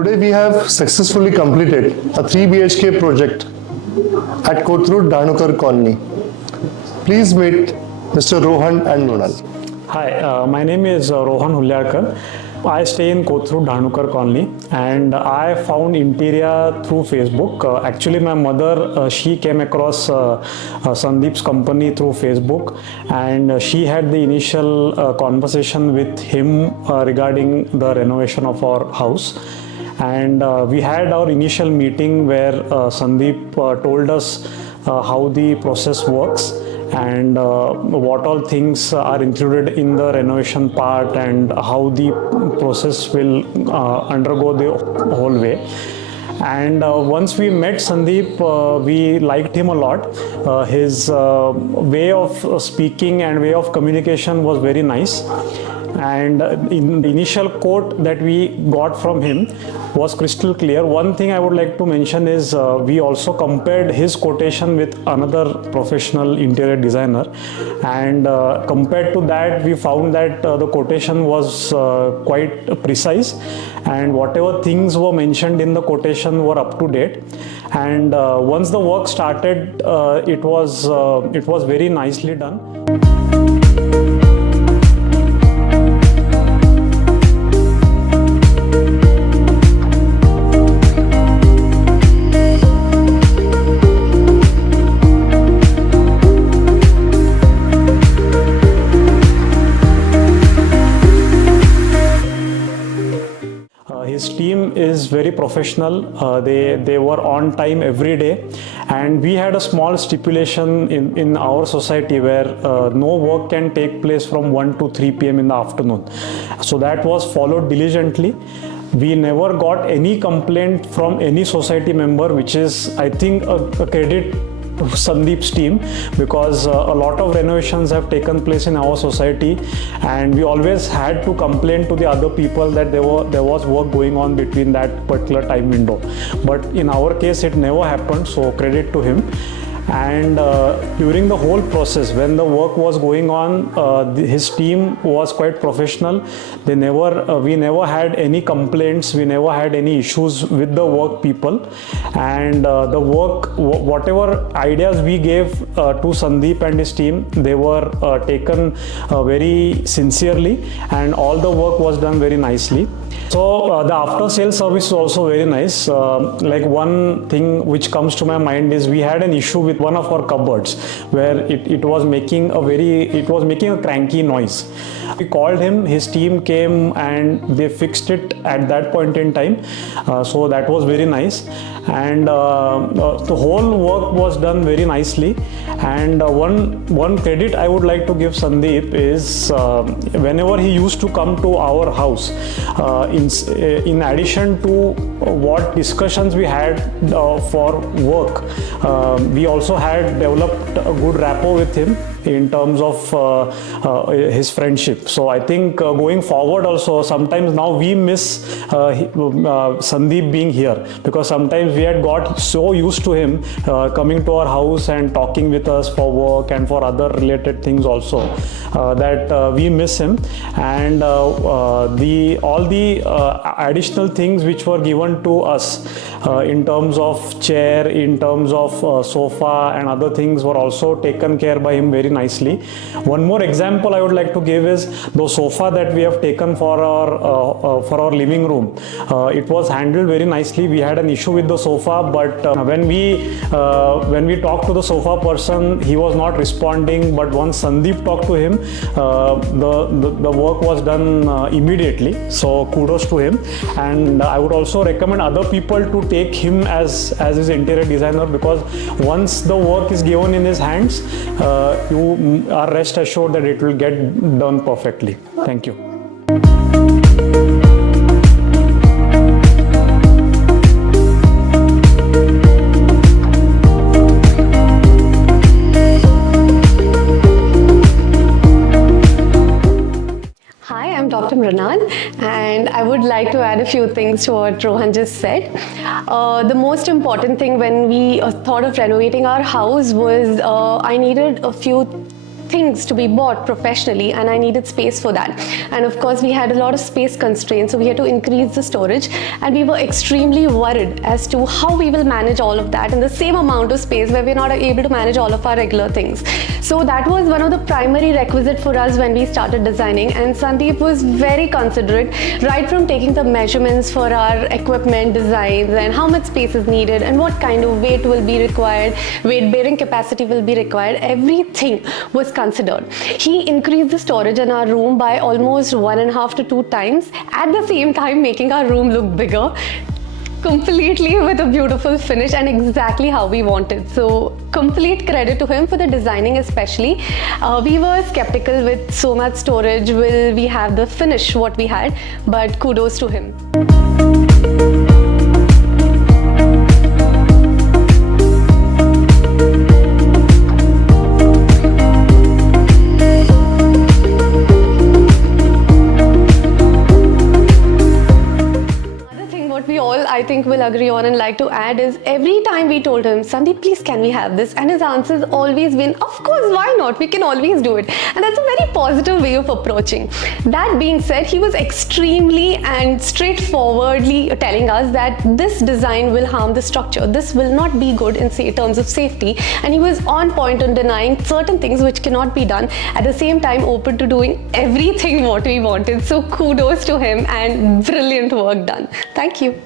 Today we have successfully completed a 3 BHK project at Kothrud Dhanukar Colony. Please meet Mr. Rohan and Nunal. Hi, my name is Rohan Hulyarkar. I stay in Kothrud Dhanukar Colony and I found Interior through Facebook. Actually, my mother, she came across Sandeep's company through Facebook, and she had the initial conversation with him regarding the renovation of our house. And we had our initial meeting where Sandeep told us how the process works and what all things are included in the renovation part and how the process will undergo the whole way. And once we met Sandeep, we liked him a lot. His way of speaking and way of communication was very nice. And in the initial quote that we got from him was crystal clear. One thing I would like to mention is we also compared his quotation with another professional interior designer, and compared to that we found that the quotation was quite precise, and whatever things were mentioned in the quotation were up to date. And once the work started, it was very nicely done. His team is very professional. They were on time every day, and we had a small stipulation in our society where no work can take place from 1 to 3 p.m. in the afternoon. So that was followed diligently. We never got any complaint from any society member, which is, I think, a credit Sandeep's team, because a lot of renovations have taken place in our society and we always had to complain to the other people that there was work going on between that particular time window. But in our case it never happened, so credit to him. And during the whole process, when the work was going on, his team was quite professional. We never had any complaints, we never had any issues with the work people. And the work, whatever ideas we gave to Sandeep and his team, they were taken very sincerely, and all the work was done very nicely. So the after sales service is also very nice. Like one thing which comes to my mind is we had an issue with one of our cupboards where it was making a cranky noise. We called him, his team came and they fixed it at that point in time. So that was very nice, and the whole work was done very nicely. And one credit I would like to give Sandeep is whenever he used to come to our house, in addition to what discussions we had for work, we also had developed a good rapport with him in terms of his friendship. So I think going forward also, sometimes now we miss Sandeep being here, because sometimes we had got so used to him coming to our house and talking with us for work and for other related things also, that we miss him. And all the additional things which were given to us in terms of chair, in terms of sofa and other things were also taken care by him very nicely. One more example I would like to give is the sofa that we have taken for our living room. It was handled very nicely. We had an issue with the sofa, but when we talked to the sofa person, he was not responding. But once Sandeep talked to him, the work was done immediately. So kudos to him. And I would also recommend other people to take him as his interior designer, because once the work is given in his hands, you are rest assured that it will get done perfectly. Thank you. Dr. Mrinal, and I would like to add a few things to what Rohan just said. The most important thing when we thought of renovating our house was I needed a few things to be bought professionally, and I needed space for that. And of course, we had a lot of space constraints, so we had to increase the storage, and we were extremely worried as to how we will manage all of that in the same amount of space where we're not able to manage all of our regular things. So that was one of the primary requisites for us when we started designing, and Sandeep was very considerate, right from taking the measurements for our equipment designs and how much space is needed and what kind of weight will be required, weight bearing capacity will be required. Everything was considered. He increased the storage in our room by almost 1.5 to 2 times, at the same time making our room look bigger, completely with a beautiful finish and exactly how we wanted. So complete credit to him for the designing especially. We were skeptical with so much storage, will we have the finish what we had, but kudos to him. I think will agree on and like to add is, every time we told him, Sandeep, please can we have this? And his answers always been, of course, why not? We can always do it. And that's a very positive way of approaching. That being said, he was extremely and straightforwardly telling us that this design will harm the structure. This will not be good in terms of safety. And he was on point on denying certain things which cannot be done, at the same time open to doing everything what we wanted. So kudos to him and brilliant work done. Thank you.